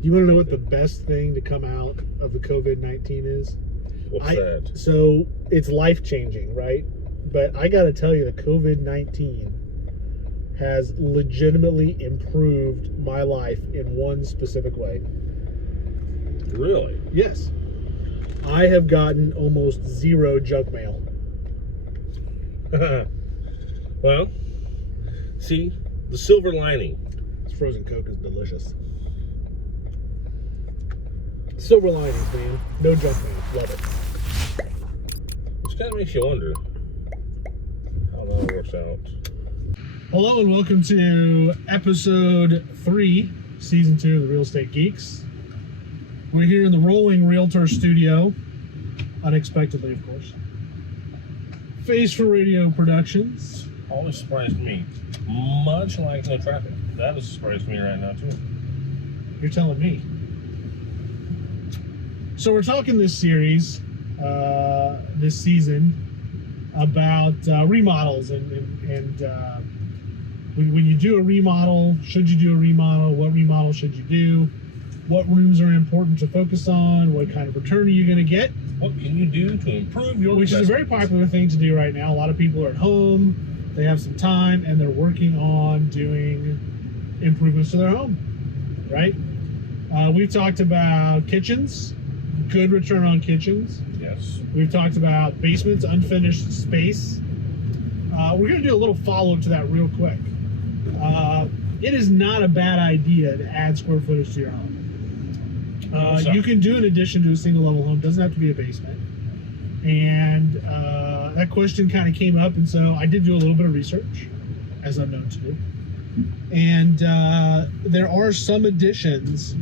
Do you want to know what the best thing to come out of the COVID-19 is? What's that? So it's life-changing, right? But I got to tell you, the COVID-19 has legitimately improved my life in one specific way. Really? Yes. I have gotten almost zero junk mail. Well, see, the silver lining. This frozen Coke is delicious. Silver linings, man. No junk mail. Love it. Which kind of makes you wonder how that works out. Hello and welcome to episode 3, season 2 of the Real Estate Geeks. We're here in the Rolling Realtor studio, unexpectedly, of course. Face for Radio Productions. Always surprised me. Much like no traffic. That is surprised me right now, too. You're telling me. So we're talking this series, this season, about remodels and when you do a remodel, should you do a remodel? What remodel should you do? What rooms are important to focus on? What kind of return are you going to get? What can you do to improve your Which is a very popular thing to do right now. A lot of people are at home, they have some time, and they're working on doing improvements to their home, right? We've talked about kitchens, good return on kitchens. Yes. We've talked about basements, unfinished space. We're going to do a little follow-up to that real quick. It is not a bad idea to add square footage to your home. You can do an addition to a single-level home. It doesn't have to be a basement. And that question kind of came up, and so I did do a little bit of research, as I'm known to do. And there are some additions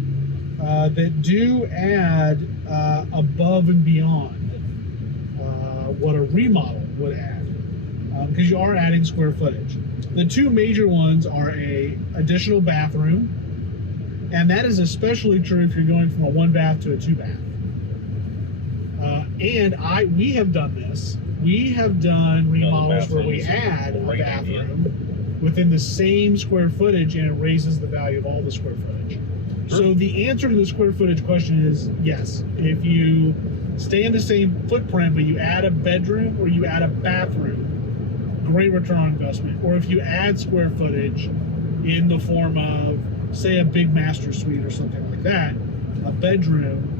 that do add above and beyond what a remodel would add, because you are adding square footage. The two major ones are a additional bathroom, and that is especially true if you're going from a 1-bath to a 2-bath. We have done this. We have done remodels where we add a bathroom within the same square footage, and it raises the value of all the square footage. So the answer to the square footage question is yes. If you stay in the same footprint, but you add a bedroom or you add a bathroom, great return on investment. Or if you add square footage in the form of, say, a big master suite or something like that, a bedroom,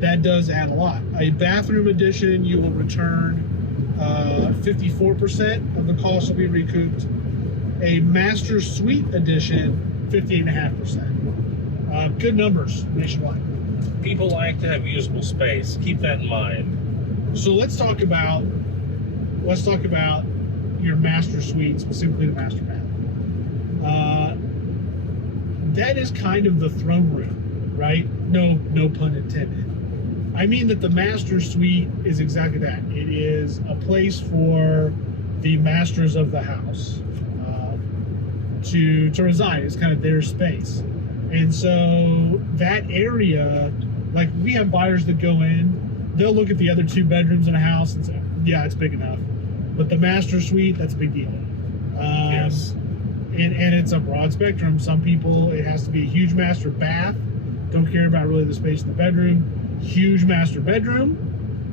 that does add a lot. A bathroom addition, you will return 54% of the cost will be recouped. A master suite addition, 58.5%. Good numbers nationwide. People like to have usable space. Keep that in mind. So let's talk about your master suite, specifically the master bath. That is kind of the throne room, right? No pun intended. I mean that the master suite is exactly that. It is a place for the masters of the house to reside. It's kind of their space. And so that area, like we have buyers that go in, they'll look at the other 2 bedrooms in a house and say, yeah, it's big enough. But the master suite, that's a big deal. Yes. And it's a broad spectrum. Some people, it has to be a huge master bath. Don't care about really the space in the bedroom. Huge master bedroom.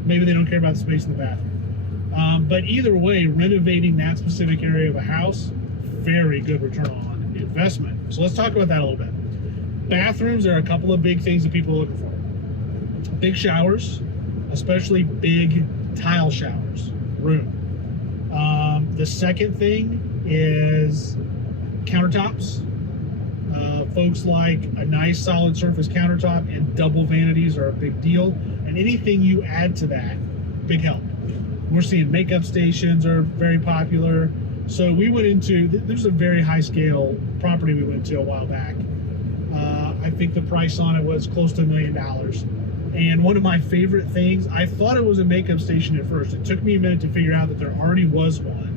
Maybe they don't care about the space in the bathroom. But either way, renovating that specific area of a house, very good return on investment. So let's talk about that a little bit. Bathrooms, there are a couple of big things that people are looking for. Big showers, especially big tile showers, room. The second thing is countertops. Folks like a nice solid surface countertop, and double vanities are a big deal. And anything you add to that, big help. We're seeing makeup stations are very popular. So we went into, there's a very high scale property we went to a while back. I think the price on it was close to $1 million. And one of my favorite things, I thought it was a makeup station at first. It took me a minute to figure out that there already was one.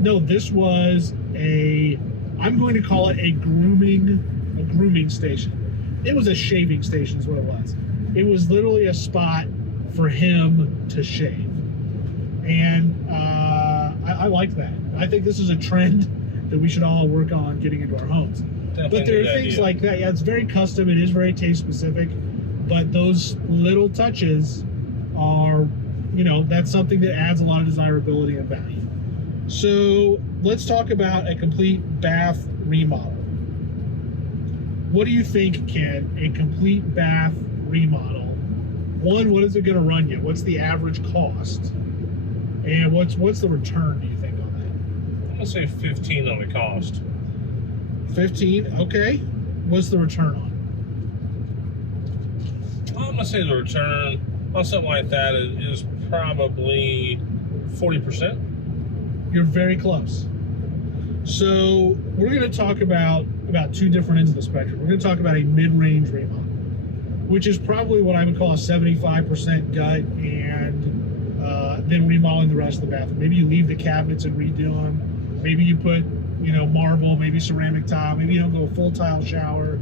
No, this was I'm going to call it a grooming station. It was a shaving station is what it was. It was literally a spot for him to shave. And I like that. I think this is a trend that we should all work on getting into our homes. But there are things like that. Yeah, it's very custom. It is very taste specific. But those little touches are, that's something that adds a lot of desirability and value. So let's talk about a complete bath remodel. What do you think, Ken, a complete bath remodel? One, what is it going to run you? What's the average cost? And what's the return, do you think, on that? I'm going to say 15 on the cost. 15? Okay. What's the return on? Well, I'm going to say the return on something like that is probably 40%. You're very close. So we're going to talk about two different ends of the spectrum. We're going to talk about a mid-range remodel, which is probably what I would call a 75% gut and then remodeling the rest of the bathroom. Maybe you leave the cabinets and redo them. Maybe you put, marble, maybe ceramic tile. Maybe you don't go full tile shower.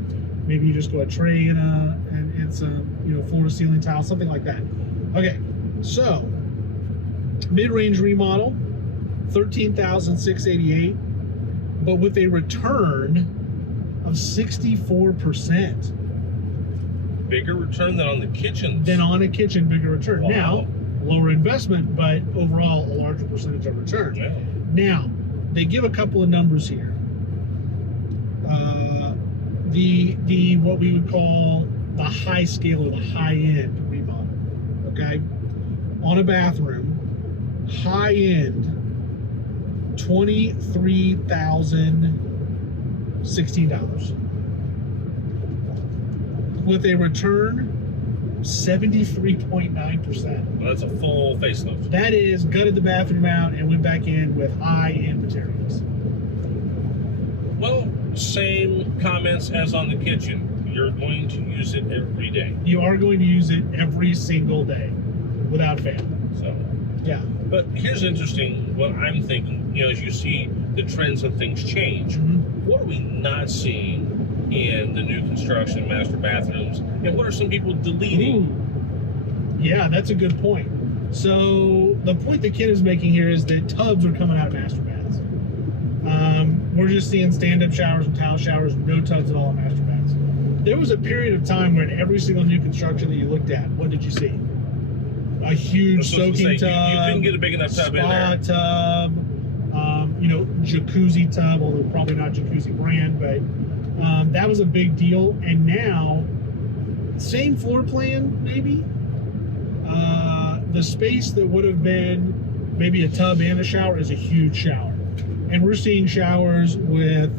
Maybe you just go a tray and some, floor to ceiling tile, something like that. Okay, so mid-range remodel, $13,688, but with a return of 64%. Bigger return than on the kitchen. Than on a kitchen, bigger return. Wow. Now, lower investment, but overall a larger percentage of return. Yeah. Now, they give a couple of numbers here. The what we would call the high scale or the high end remodel. Okay, on a bathroom, high end, $23,016, with a return 73.9%. Well, that's a full facelift. That is, gutted the bathroom out and went back in with high-end materials. Well, same comments as on the kitchen. You're going to use it every day. You are going to use it every single day, without fail. So, yeah. But here's interesting. What I'm thinking, as you see the trends and things change, what are we not seeing in the new construction master bathrooms, and what are some people deleting? Ooh. Yeah, that's a good point. So the point that Ken is making here is that tubs are coming out of master baths. We're just seeing stand-up showers and towel showers, no tubs at all in master baths. There was a period of time when every single new construction that you looked at, what did you see? A huge soaking tub. You couldn't get a big enough tub in there. Spa tub, jacuzzi tub, although probably not jacuzzi brand, but that was a big deal. And now, same floor plan, maybe. The space that would have been maybe a tub and a shower is a huge shower. And we're seeing showers with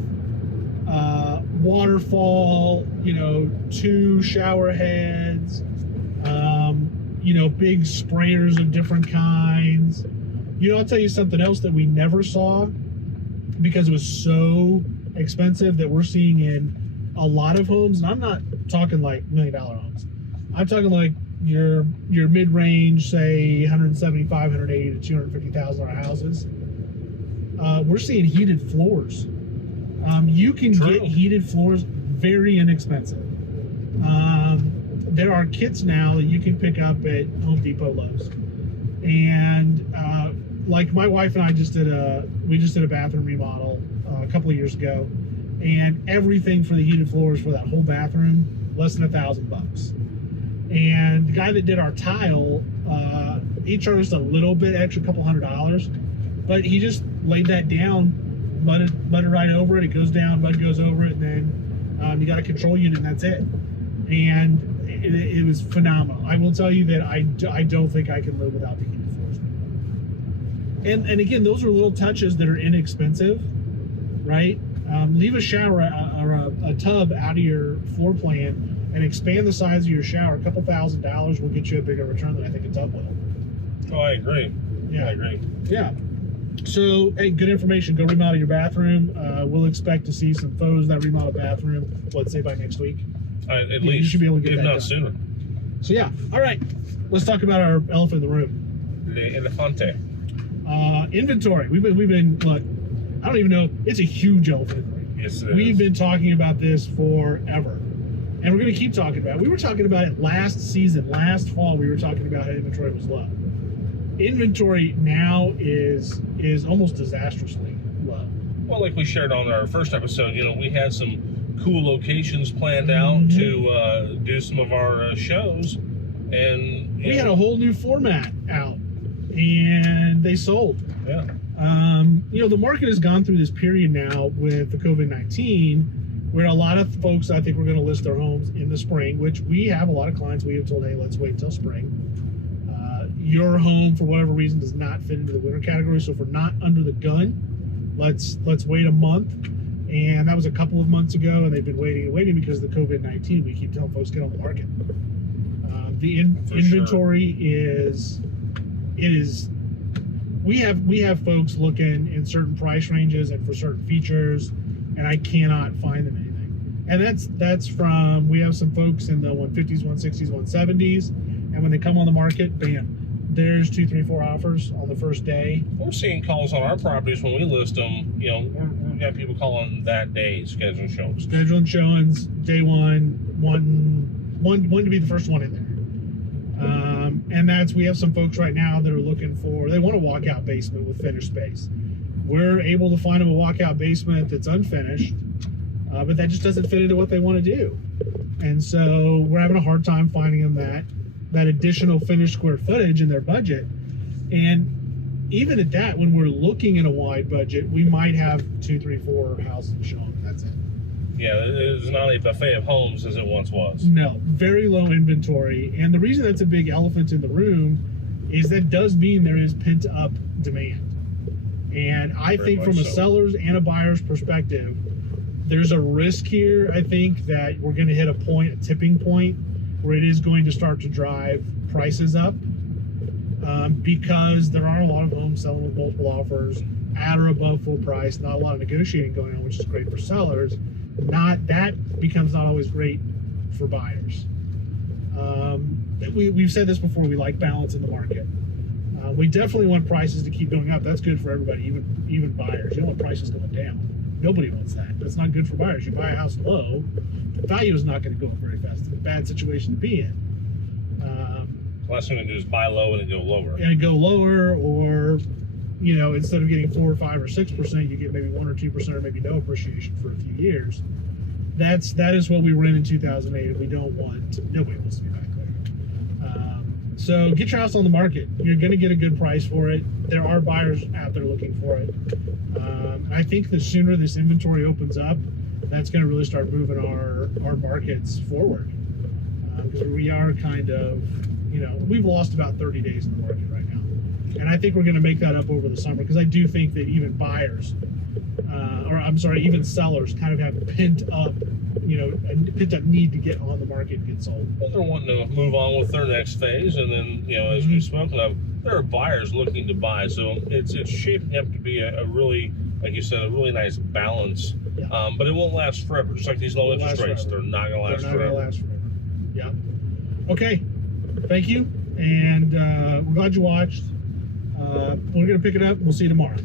waterfall, 2 shower heads, big sprayers of different kinds. I'll tell you something else that we never saw because it was so expensive that we're seeing in a lot of homes. And I'm not talking like $1 million homes. I'm talking like your mid-range, say 175, 180 to $250,000 houses. We're seeing heated floors. You can get heated floors very inexpensive. There are kits now that you can pick up at Home Depot, Lowe's, and like my wife and I just did a bathroom remodel a couple of years ago, and everything for the heated floors for that whole bathroom less than $1,000. And the guy that did our tile, he charged a little bit extra, couple $100, but he just laid that down, mudded right over it. It goes down, mud goes over it, and then you got a control unit, and that's it. And it was phenomenal. I will tell you that I don't think I can live without the heated floors. And again, those are little touches that are inexpensive, right? Leave a shower or a tub out of your floor plan and expand the size of your shower. A couple $1,000 will get you a bigger return than I think a tub will. Oh, I agree. Yeah, I agree. Yeah. So, hey, good information. Go remodel your bathroom. We'll expect to see some photos of that remodeled bathroom, let's say by next week. At least. You should be able to get if that not done. sooner. So, yeah. All right. Let's talk about our elephant in the room. Le elefante. Inventory. We've been, look, I don't even know. It's a huge elephant in the room. Yes, it We've is. been talking about this forever. And we're going to keep talking about it. We were talking about it last season, last fall. We were talking about how inventory was low. Inventory now is almost disastrously low. Well, like we shared on our first episode, we had some cool locations planned out to do some of our shows, and we had a whole new format out, and they sold. Yeah. The market has gone through this period now with the COVID-19, where a lot of folks, I think, we're going to list their homes in the spring, which we have a lot of clients we have told, hey, let's wait until spring. Your home, for whatever reason, does not fit into the winter category, so if we're not under the gun, let's wait a month. And that was a couple of months ago, and they've been waiting and waiting because of the COVID-19. We keep telling folks, get on the market. The inventory is we have folks looking in certain price ranges and for certain features, and I cannot find them anything. And that's from, we have some folks in the 150s, 160s, 170s, and when they come on the market, bam, there's 2, 3, 4 offers on the first day. We're seeing calls on our properties when we list them. We've got people calling that day, scheduling showings. Scheduling showings, day one to be the first one in there. And we have some folks right now that are looking they want a walkout basement with finished space. We're able to find them a walkout basement that's unfinished, but that just doesn't fit into what they want to do. And so we're having a hard time finding them that additional finished square footage in their budget. And even at that, when we're looking at a wide budget, we might have 2, 3, 4 houses to show them. That's it. Yeah, it's not a buffet of homes as it once was. No, very low inventory. And the reason that's a big elephant in the room is that does mean there is pent up demand. And I think from a seller's and a buyer's perspective, there's a risk here. I think that we're going to hit a tipping point where it is going to start to drive prices up, because there are a lot of homes selling with multiple offers at or above full price. Not a lot of negotiating going on, which is great for sellers. That becomes not always great for buyers. We've said this before. We like balance in the market. We definitely want prices to keep going up. That's good for everybody, even buyers. You don't want prices going down. Nobody wants that. That's not good for buyers. You buy a house low, the value is not going to go up very fast. It's a bad situation to be in. Last thing to do is buy low and then go lower. And go lower, or instead of getting 4 or 5 or 6%, you get maybe 1 or 2% or maybe no appreciation for a few years. That is what we were in 2008, and nobody wants to be back there. So get your house on the market. You're going to get a good price for it. There are buyers out there looking for it. I think the sooner this inventory opens up, that's going to really start moving our markets forward. Because we are kind of, we've lost about 30 days in the market right now. And I think we're going to make that up over the summer, because I do think that even buyers, even sellers kind of have pent up need to get on the market and get sold. Well, they're wanting to move on with their next phase, and then, as we've spoken of, there are buyers looking to buy. So it's shaping up to be a really, like you said, a really nice balance. Yeah. But it won't last forever. Just like these low interest rates, they're not going to last forever. Yeah. Okay. Thank you, and we're glad you watched. We're going to pick it up. We'll see you tomorrow.